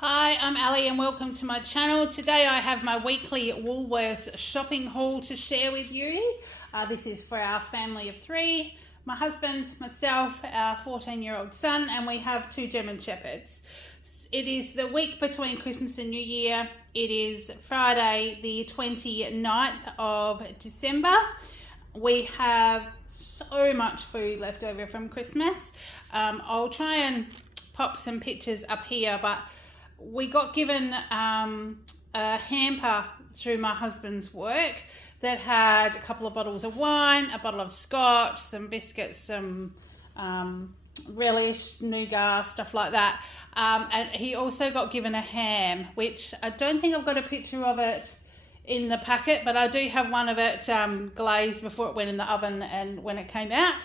Hi, I'm Ali and welcome to my channel. Today I have my weekly Woolworths shopping haul to share with you. This is for our family of three, my husband, myself, our 14-year-old son, and we have two German Shepherds. It is the week between Christmas and New Year. It is Friday the 29th of December. We have so much food left over from Christmas. I'll try and pop some pictures up here, but we got given a hamper through my husband's work that had a couple of bottles of wine, a bottle of scotch, some biscuits, some relish, nougat, stuff like that. And he also got given a ham, which I don't think I've got a picture of it in the packet, but I do have one of it glazed before it went in the oven and when it came out.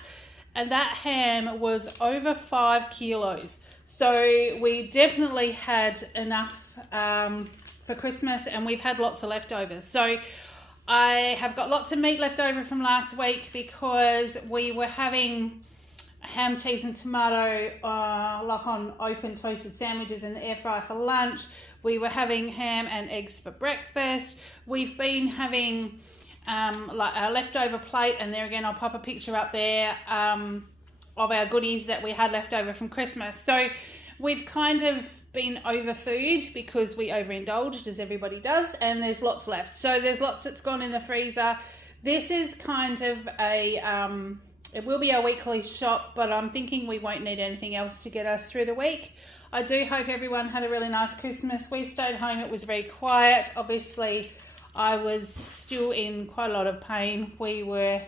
And that ham was over 5 kilos. So we definitely had enough for Christmas, and we've had lots of leftovers. So I have got lots of meat left over from last week because we were having ham, cheese and tomato like on open toasted sandwiches in the air fryer for lunch. We were having ham and eggs for breakfast. We've been having like a leftover plate, and there again I'll pop a picture up there of our goodies that we had left over from Christmas. So we've kind of been over food because we overindulged, as everybody does, and there's lots left. So there's lots that's gone in the freezer. This is kind of a it will be a weekly shop, but I'm thinking we won't need anything else to get us through the week. I do hope everyone had a really nice Christmas. We stayed home. It was very quiet. Obviously I was still in quite a lot of pain. We were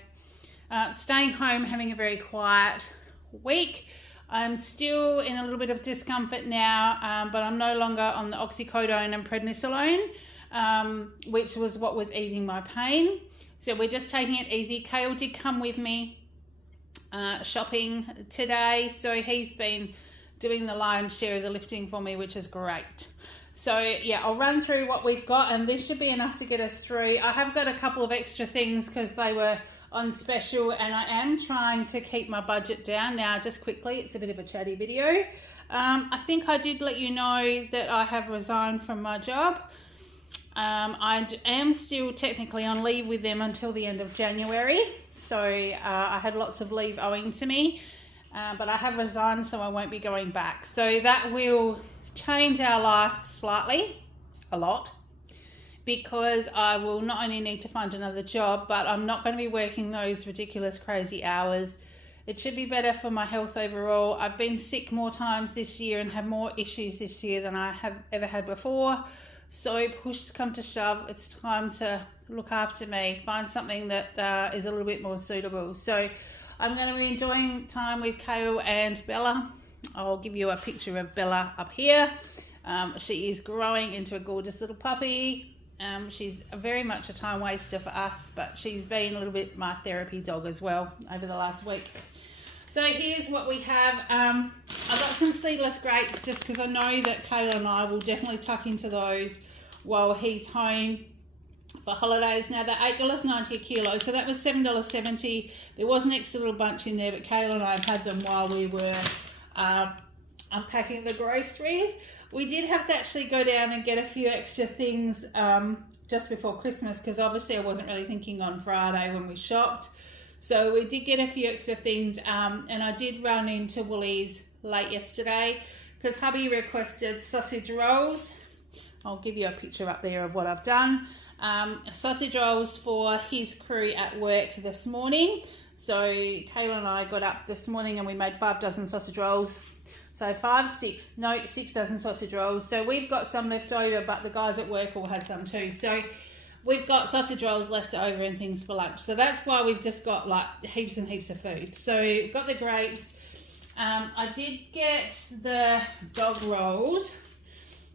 staying home, having a very quiet week. I'm still in a little bit of discomfort now, but I'm no longer on the oxycodone and prednisolone, which was what was easing my pain. So we're just taking it easy. Kale did come with me shopping today, so he's been doing the lion's share of the lifting for me, which is great. So yeah, I'll run through what we've got, and this should be enough to get us through. I have got a couple of extra things because they were on special, and I am trying to keep my budget down. Now, just quickly, it's a bit of a chatty video. I think I did let you know that I have resigned from my job. I am still technically on leave with them until the end of January. So I had lots of leave owing to me, but I have resigned, so I won't be going back. So that will change our life slightly, a lot, because I will not only need to find another job, but I'm not going to be working those ridiculous crazy hours. It should be better for my health overall. I've been sick more times this year and have more issues this year than I have ever had before. So push come to shove, it's time to look after me, find something that is a little bit more suitable. So I'm going to be enjoying time with Kale and Bella. I'll give you a picture of Bella up here. She is growing into a gorgeous little puppy. She's very much a time waster for us, but she's been a little bit my therapy dog as well over the last week. So here's what we have. I've got some seedless grapes just because I know that Kayla and I will definitely tuck into those while he's home for holidays. Now they're $8.90 a kilo, so that was $7.70. There was an extra little bunch in there, but Kayla and I had them while we were unpacking the groceries. We did have to actually go down and get a few extra things just before Christmas, because obviously I wasn't really thinking on Friday when we shopped. So we did get a few extra things, and I did run into Woolies late yesterday because hubby requested sausage rolls. I'll give you a picture up there of what I've done. Sausage rolls for his crew at work this morning. So Kayla and I got up this morning and we made 5 dozen sausage rolls. So 6 dozen sausage rolls. So we've got some left over, but the guys at work all had some too. So we've got sausage rolls left over and things for lunch. So that's why we've just got like heaps and heaps of food. So we've got the grapes. I did get the dog rolls.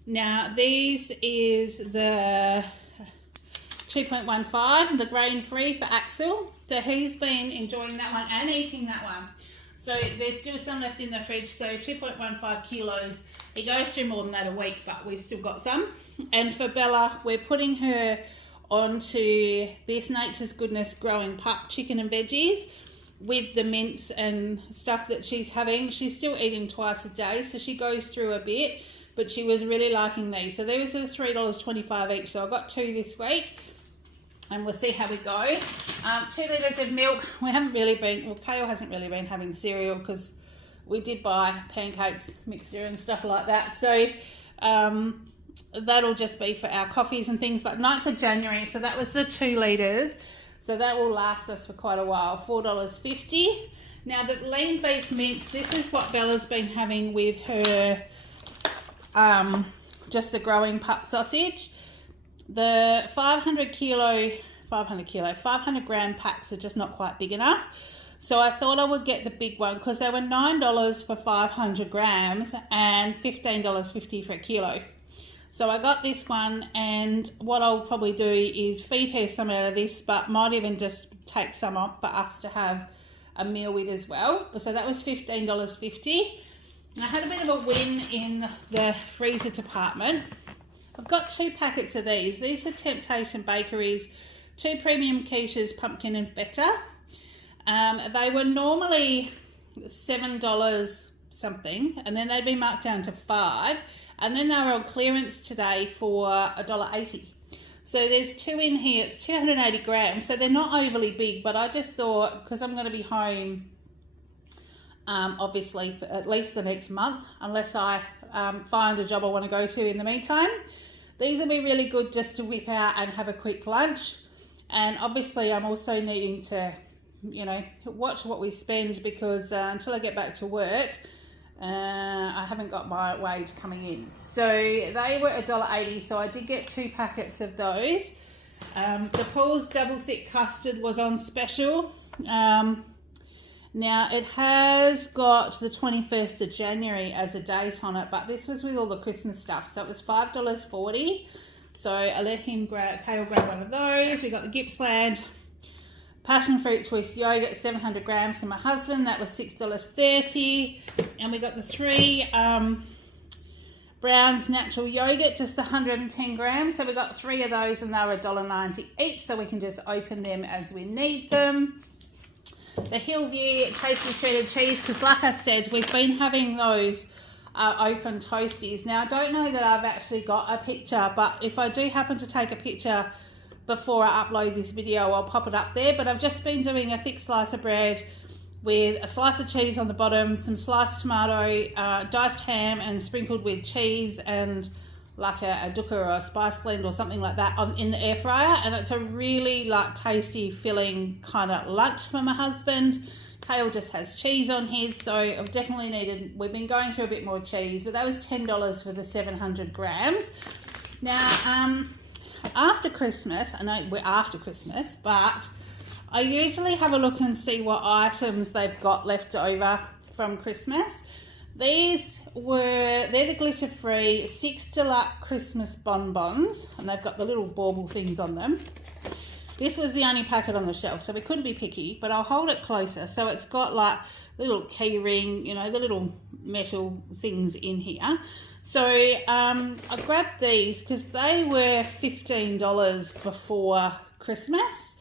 Now these is the 2.15, the grain-free for Axel. So he's been enjoying that one and eating that one. So there's still some left in the fridge, so 2.15 kilos. It goes through more than that a week, but we've still got some. And for Bella, we're putting her onto this Nature's Goodness growing pup chicken and veggies with the mince and stuff that she's having. She's still eating twice a day, so she goes through a bit. but she was really liking these. So these are $3.25 each. So I got 2 this week, and we'll see how we go. 2 litres of milk. We haven't really been, well, Kale hasn't really been having cereal because we did buy pancakes, mixture and stuff like that. So that'll just be for our coffees and things. But 9th of January, so that was the 2 litres. So that will last us for quite a while, $4.50. Now the lean beef mince, this is what Bella's been having with her, just the growing pup sausage. The 500 gram packs are just not quite big enough. So I thought I would get the big one because they were $9 for 500 grams and $15.50 for a kilo. So I got this one, and what I'll probably do is feed her some out of this, but might even just take some off for us to have a meal with as well. So that was $15.50. I had a bit of a win in the freezer department. I've got 2 packets of these. These are Temptation Bakeries 2 premium quiches, pumpkin and feta. They were normally $7 something, and then they'd been marked down to $5, and then they were on clearance today for $1.80. So there's 2 in here. It's 280 grams, so they're not overly big, but I just thought, because I'm going to be home obviously for at least the next month, unless I find a job I want to go to in the meantime, these will be really good just to whip out and have a quick lunch. And obviously I'm also needing to, you know, watch what we spend, because until I get back to work, I haven't got my wage coming in. So they were $1.80, so I did get 2 packets of those. The Paul's Double Thick Custard was on special. Now it has got the 21st of January as a date on it, but this was with all the Christmas stuff, so it was $5.40. So I let him Kale grab one of those. We got the Gippsland Passion Fruit Twist Yogurt, 700 grams for my husband. That was $6.30. And we got the 3 Brown's Natural Yogurt, just 110 grams. So we got 3 of those, and they were $1.90 each, so we can just open them as we need them. The Hillview Tasty Shredded Cheese, because like I said, we've been having those open toasties. Now I don't know that I've actually got a picture, but if I do happen to take a picture before I upload this video, I'll pop it up there. But I've just been doing a thick slice of bread with a slice of cheese on the bottom, some sliced tomato, diced ham, and sprinkled with cheese and like a dukkha or a spice blend or something like that in the air fryer. And it's a really like tasty, filling kind of lunch for my husband. Kale just has cheese on his, so I've definitely needed, we've been going through a bit more cheese, but that was $10 for the 700 grams. Now, after Christmas, I know we're after Christmas, but I usually have a look and see what items they've got left over from Christmas. They're the glitter-free 6 Deluxe Christmas bonbons, and they've got the little bauble things on them. This was the only packet on the shelf, so we couldn't be picky, but I'll hold it closer. So it's got like little key ring, you know, the little metal things in here. So I grabbed these because they were $15 before Christmas,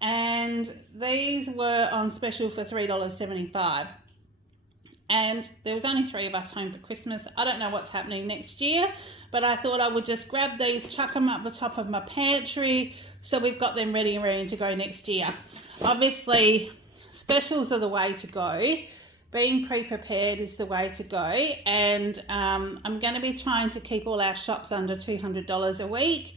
and these were on special for $3.75. And there was only 3 of us home for Christmas. I don't know what's happening next year, but I thought I would just grab these, chuck them up the top of my pantry, so we've got them ready and ready to go next year. Obviously, specials are the way to go. Being pre-prepared is the way to go. And I'm going to be trying to keep all our shops under $200 a week,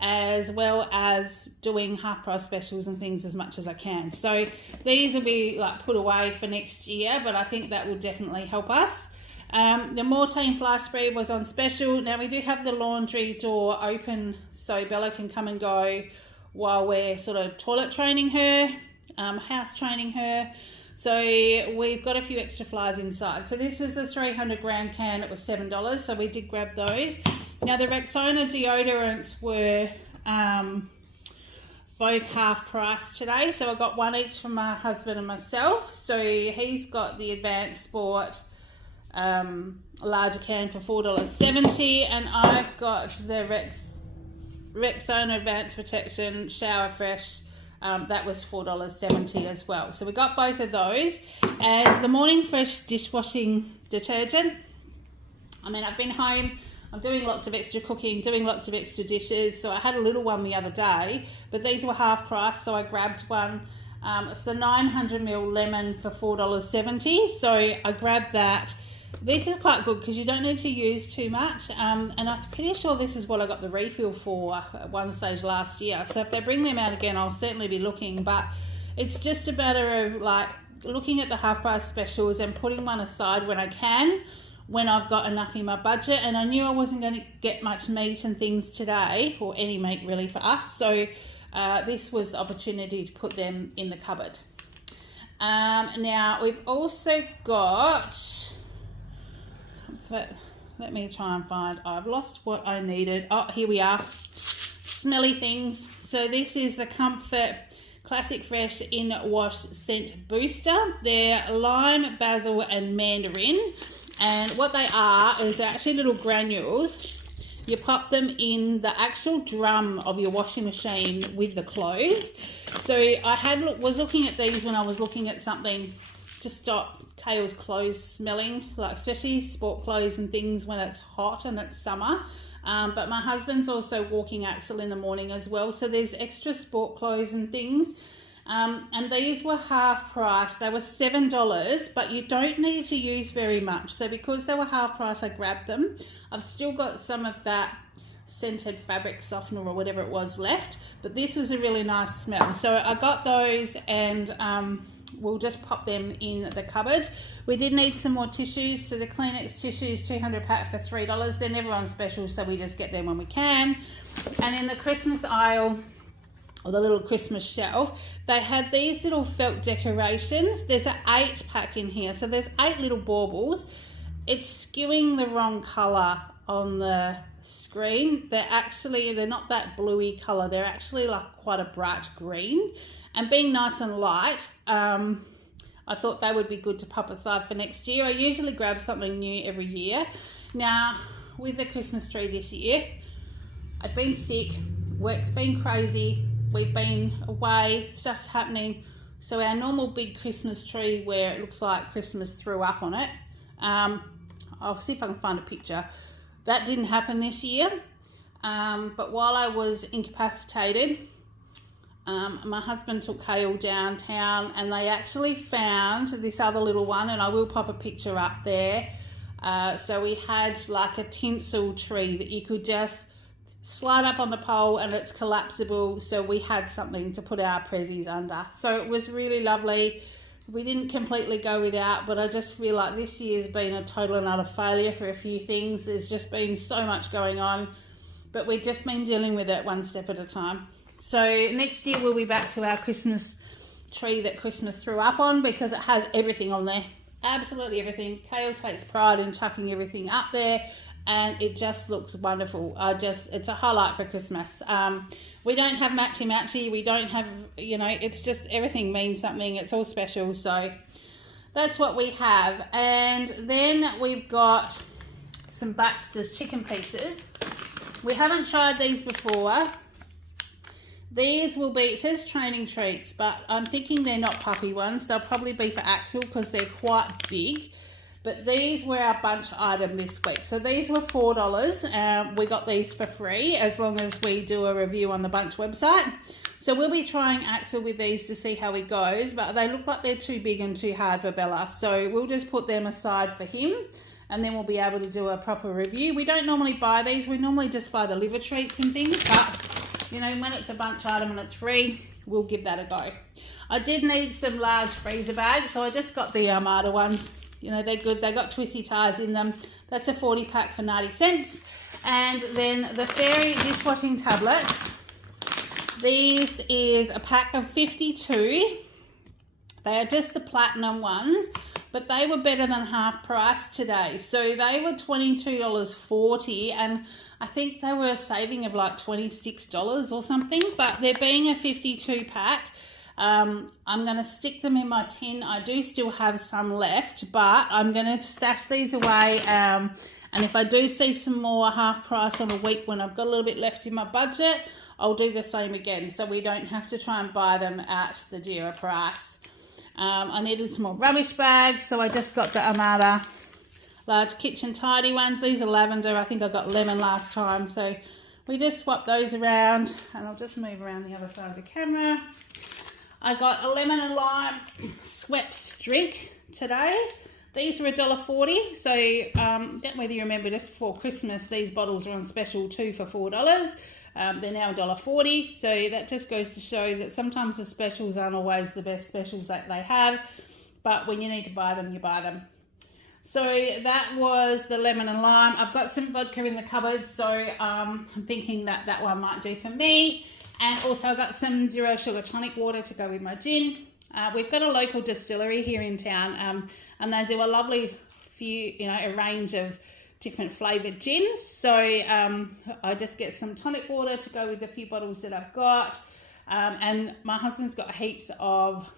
as well as doing half price specials and things as much as I can. So these will be like put away for next year, but I think that will definitely help us. The Mortain fly spray was on special. Now we do have the laundry door open so Bella can come and go while we're sort of toilet training her, house training her. So we've got a few extra flies inside. So this is a 300 gram can. It was $7, so we did grab those. Now the Rexona deodorants were both half price today. So I got 1 each for my husband and myself. So he's got the Advanced Sport larger can for $4.70, and I've got the Rexona Advanced Protection Shower Fresh. That was $4.70 as well. So we got both of those. And the Morning Fresh dishwashing detergent, I mean, I've been home, I'm doing lots of extra cooking, doing lots of extra dishes, so I had a little one the other day, but these were half price, so I grabbed one. It's the 900ml lemon for $4.70, so I grabbed that. This is quite good because you don't need to use too much, and I'm pretty sure this is what I got the refill for at one stage last year, so if they bring them out again, I'll certainly be looking, but it's just a matter of like looking at the half price specials and putting one aside when I can, when I've got enough in my budget. And I knew I wasn't going to get much meat and things today, or any meat really for us, so this was the opportunity to put them in the cupboard. Now we've also got comfort. Let me try and find, I've lost what I needed. Oh, here we are. Smelly things. So this is the Comfort Classic Fresh In Wash Scent Booster. They're lime, basil and mandarin, and what they are is they're actually little granules. You pop them in the actual drum of your washing machine with the clothes. So I was looking at these when I was looking at something to stop Kale's clothes smelling, like especially sport clothes and things when it's hot and it's summer. But my husband's also walking Axel in the morning as well, so there's extra sport clothes and things. And these were half price. They were $7, but you don't need to use very much. So because they were half price, I grabbed them. I've still got some of that scented fabric softener or whatever it was left, but this was a really nice smell. So I got those, and we'll just pop them in the cupboard. We did need some more tissues, so the Kleenex tissues, 200 pack for $3. They're never on special, so we just get them when we can. And in the Christmas aisle, or the little Christmas shelf, they had these little felt decorations. There's an 8-pack in here, so there's 8 little baubles. It's skewing the wrong colour on the screen. They're not that bluey colour. They're actually like quite a bright green. And being nice and light, I thought they would be good to pop aside for next year. I usually grab something new every year. Now, with the Christmas tree this year, I've been sick, work's been crazy, we've been away, stuff's happening. So our normal big Christmas tree where it looks like Christmas threw up on it, I'll see if I can find a picture. That didn't happen this year. But while I was incapacitated, my husband took Kale downtown, and they actually found this other little one, and I will pop a picture up there. So we had like a tinsel tree that you could just slide up on the pole, and it's collapsible, so we had something to put our prezzies under. So it was really lovely. We didn't completely go without, but I just feel like this year's been a total and utter failure for a few things. There's just been so much going on, but we've just been dealing with it one step at a time. So next year we'll be back to our Christmas tree that Christmas threw up on, because it has everything on there. Absolutely everything. Kale takes pride in chucking everything up there, and it just looks wonderful. It's a highlight for Christmas. We don't have matchy-matchy. We don't have, it's just everything means something. It's all special. So that's what we have. And then we've got some Baxter's chicken pieces. We haven't tried these before. These will be, it says training treats, but I'm thinking they're not puppy ones. They'll probably be for Axel because they're quite big. But these were our bunch item this week. So these were $4. We got these for free as long as we do a review on the bunch website. So we'll be trying Axel with these to see how he goes, but they look like they're too big and too hard for Bella. So we'll just put them aside for him, and then we'll be able to do a proper review. We don't normally buy these. We normally just buy the liver treats and things, but when it's a bunch item and it's free, we'll give that a go. I did need some large freezer bags, so I just got the Armada ones. They're good. They got twisty ties in them. That's a 40 pack for 90 cents. And then the Fairy dishwashing tablets. These is a pack of 52. They are just the platinum ones, but they were better than half price today. So they were $22.40, and I think they were a saving of like $26 or something, but they're being a 52 pack. I'm going to stick them in my tin. I do still have some left, but I'm going to stash these away. And if I do see some more half price on a week when I've got a little bit left in my budget, I'll do the same again, so we don't have to try and buy them at the dearer price. I needed some more rubbish bags, so I just got the Armada large kitchen tidy ones. These are lavender. I think I got lemon last time, so we just swap those around, and I'll just move around the other side of the camera. I got a lemon and lime Schweppes drink today. These were $1.40, so don't know whether you remember, just before Christmas these bottles were on special 2 for $4. They're now $1.40, so that just goes to show that sometimes the specials aren't always the best specials that they have, but when you need to buy them, you buy them. So that was the lemon and lime. I've got some vodka in the cupboard, so I'm thinking that that one might do for me. And also I've got some zero sugar tonic water to go with my gin. We've got a local distillery here in town, and they do a lovely a range of different flavoured gins. So I just get some tonic water to go with the few bottles that I've got. And my husband's got heaps of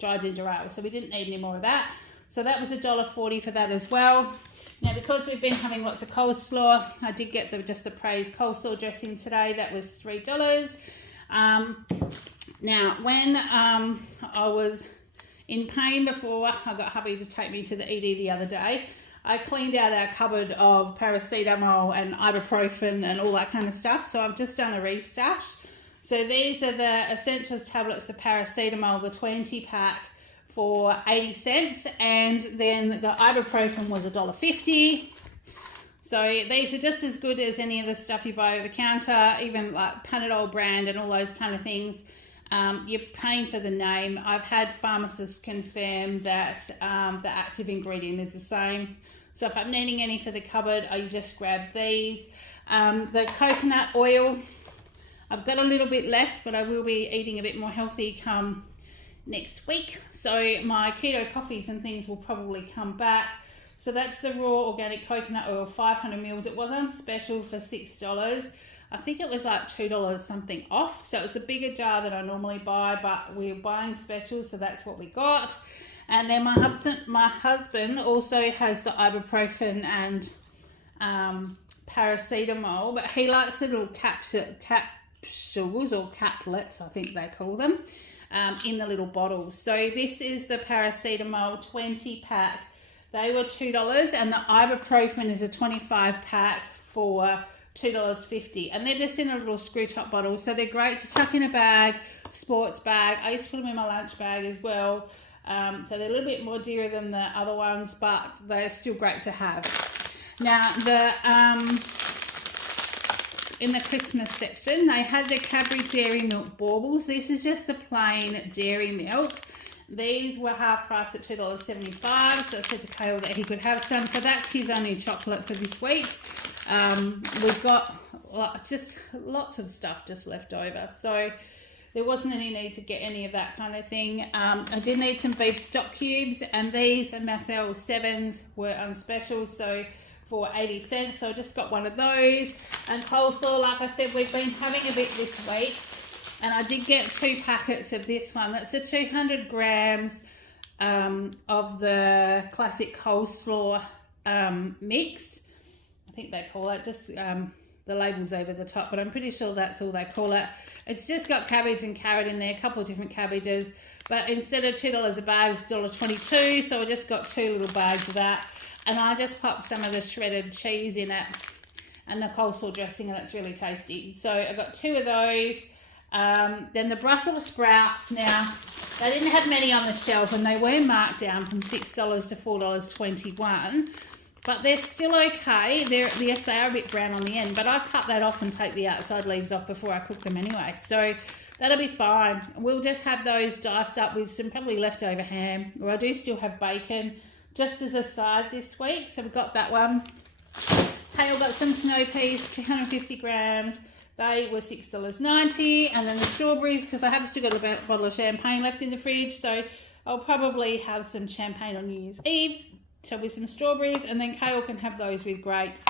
dry ginger ale, so we didn't need any more of that. So that was $1.40 for that as well. Now, because we've been having lots of coleslaw, I did get just the praised coleslaw dressing today. That was $3. Now, when I was in pain before I got hubby to take me to the ED the other day, I cleaned out our cupboard of paracetamol and ibuprofen and all that kind of stuff. So I've just done a restash. So these are the Essentials tablets, the paracetamol, the 20 pack for 80 cents. And then the ibuprofen was $1.50. So these are just as good as any of the stuff you buy over the counter, even like Panadol brand and all those kind of things. You're paying for the name. I've had pharmacists confirm that the active ingredient is the same. So if I'm needing any for the cupboard, I just grab these. The coconut oil, I've got a little bit left, but I will be eating a bit more healthy come next week. So my keto coffees and things will probably come back. So that's the raw organic coconut oil, 500 mils. It was on special for $6. I think it was like $2 something off. So it's a bigger jar than I normally buy, but we're buying specials, so that's what we got. And then my husband also has the ibuprofen and paracetamol, but he likes the little capsules or caplets, I think they call them, in the little bottles. So this is the paracetamol 20 pack. They were $2, and the ibuprofen is a 25 pack for $2.50, and they're just in a little screw top bottle, so they're great to chuck in a bag, sports bag. I used to put them in my lunch bag as well. So they're a little bit more dearer than the other ones, but they're still great to have. Now, in the Christmas section, they had the Cadbury Dairy Milk Baubles. This is just a plain dairy milk. These were half price at $2.75, so I said to Kale that he could have some. So that's his only chocolate for this week. We've got just lots of stuff just left over, so there wasn't any need to get any of that kind of thing. I did need some beef stock cubes, and these Marcel 7s were on special, so for 80 cents, so I just got one of those. And coleslaw, like I said, we've been having a bit this week, and I did get 2 packets of this one. That's a 200 grams of the classic coleslaw mix. I think they call it, just the label's over the top, but I'm pretty sure that's all they call it. It's just got cabbage and carrot in there, a couple of different cabbages, but instead of $2 a bag, it's $1.22, so I just got 2 little bags of that, and I just popped some of the shredded cheese in it and the coleslaw dressing, and it's really tasty. So I got 2 of those. Then the Brussels sprouts, now they didn't have many on the shelf, and they were marked down from $6 to $4.21. But they're still okay. Yes, they are a bit brown on the end, but I cut that off and take the outside leaves off before I cook them anyway. So that'll be fine. We'll just have those diced up with some probably leftover ham, or I do still have bacon just as a side this week. So we've got that one. Kale got some snow peas, 250 grams. They were $6.90. And then the strawberries, because I have still got a bottle of champagne left in the fridge, so I'll probably have some champagne on New Year's Eve. So with some strawberries, and then Kale can have those with grapes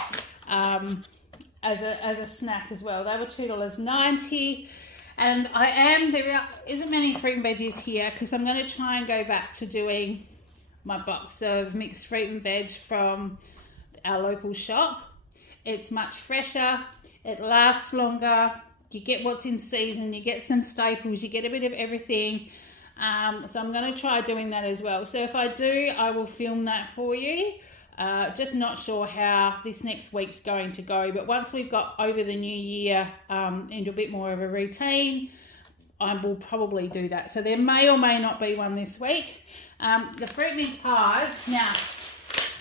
as a snack as well. They were $2.90. And there isn't many fruit and veggies here, because I'm going to try and go back to doing my box of mixed fruit and veg from our local shop. It's much fresher, it lasts longer, you get what's in season, you get some staples, you get a bit of everything. So I'm going to try doing that as well. So if I do, I will film that for you. Just not sure how this next week's going to go, but once we've got over the new year into a bit more of a routine, I will probably do that. So there may or may not be one this week. The fruit mince pies, now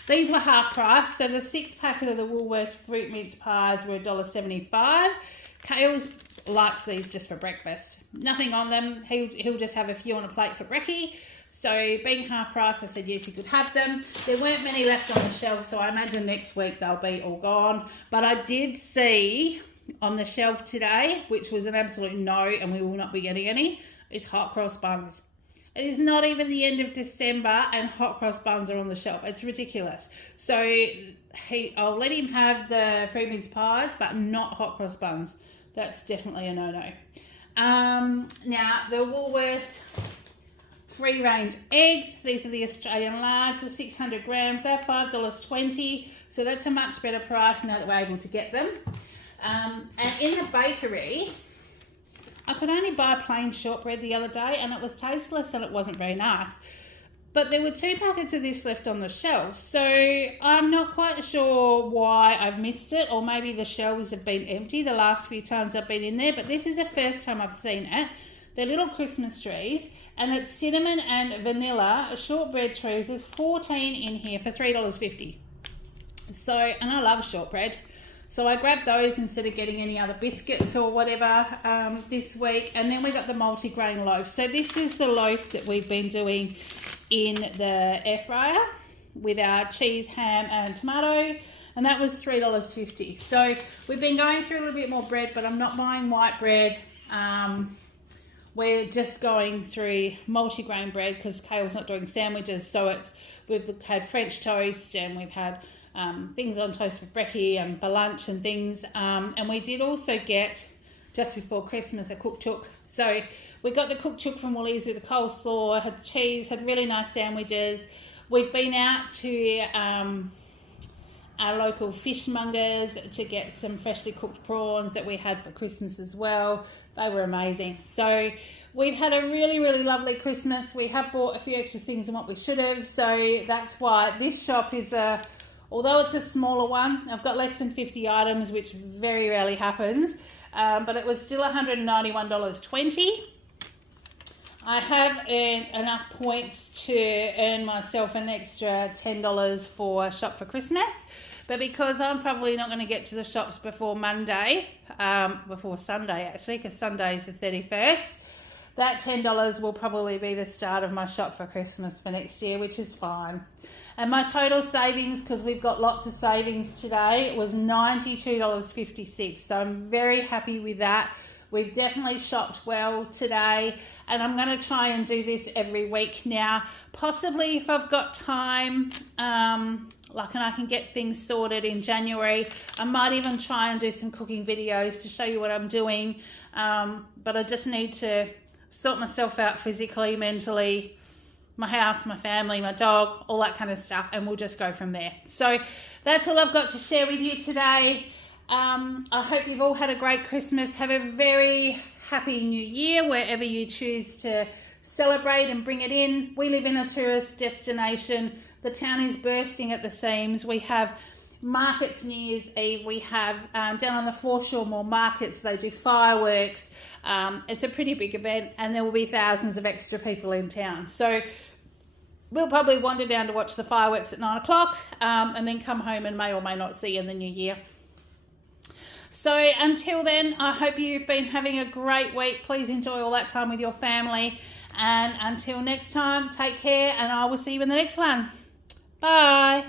these were half price, so the 6 packet of the Woolworths fruit mince pies were $1.75. Kale's likes these just for breakfast. Nothing on them, he'll just have a few on a plate for brekkie. So being half price, I said yes, he could have them. There weren't many left on the shelf, so I imagine next week they'll be all gone. But I did see on the shelf today, which was an absolute no, and we will not be getting any, is hot cross buns. It is not even the end of December and hot cross buns are on the shelf. It's ridiculous. So I'll let him have the fruit mince pies, but not hot cross buns. That's definitely a no-no. Now, the Woolworths free range eggs, these are the Australian large, the 600 grams, they're $5.20, so that's a much better price now that we're able to get them. And in the bakery, I could only buy plain shortbread the other day and it was tasteless and it wasn't very nice. But there were 2 packets of this left on the shelf, so I'm not quite sure why I've missed it, or maybe the shelves have been empty the last few times I've been in there, but this is the first time I've seen it. They're little Christmas trees, and it's cinnamon and vanilla shortbread trees. There's 14 in here for $3.50. So, and I love shortbread. So I grabbed those instead of getting any other biscuits or whatever this week. And then we got the multigrain loaf. So this is the loaf that we've been doing in the air fryer with our cheese, ham and tomato. And that was $3.50. So we've been going through a little bit more bread, but I'm not buying white bread. We're just going through multigrain bread because Kale's not doing sandwiches. So we've had French toast and we've had things on toast for brekkie and for lunch and things. And we did also get, just before Christmas, a cooked chook. So we got the cooked chook from Woolies with the coleslaw, had cheese, had really nice sandwiches. We've been out to our local fishmongers to get some freshly cooked prawns that we had for Christmas as well. They were amazing. So we've had a really, really lovely Christmas. We have bought a few extra things than what we should have. So that's why this shop is although it's a smaller one, I've got less than 50 items, which very rarely happens. But it was still $191.20. I have earned enough points to earn myself an extra $10 for Shop for Christmas. But because I'm probably not going to get to the shops before Monday, before Sunday actually, because Sunday is the 31st, that $10 will probably be the start of my Shop for Christmas for next year, which is fine. And my total savings, because we've got lots of savings today, was $92.56. So I'm very happy with that. We've definitely shopped well today, and I'm going to try and do this every week now. Possibly if I've got time, and I can get things sorted in January, I might even try and do some cooking videos to show you what I'm doing. But I just need to sort myself out physically, mentally, my house, my family, my dog, all that kind of stuff, and we'll just go from there. So that's all I've got to share with you today. I hope you've all had a great Christmas. Have a very happy new year wherever you choose to celebrate and bring it in. We live in a tourist destination. The town is bursting at the seams. We have markets New Year's Eve. We have down on the foreshore more markets. They do fireworks. It's a pretty big event, and there will be thousands of extra people in town. So we'll probably wander down to watch the fireworks at 9 o'clock and then come home and may or may not see you in the new year. So until then, I hope you've been having a great week. Please enjoy all that time with your family. And until next time, take care, and I will see you in the next one. Bye.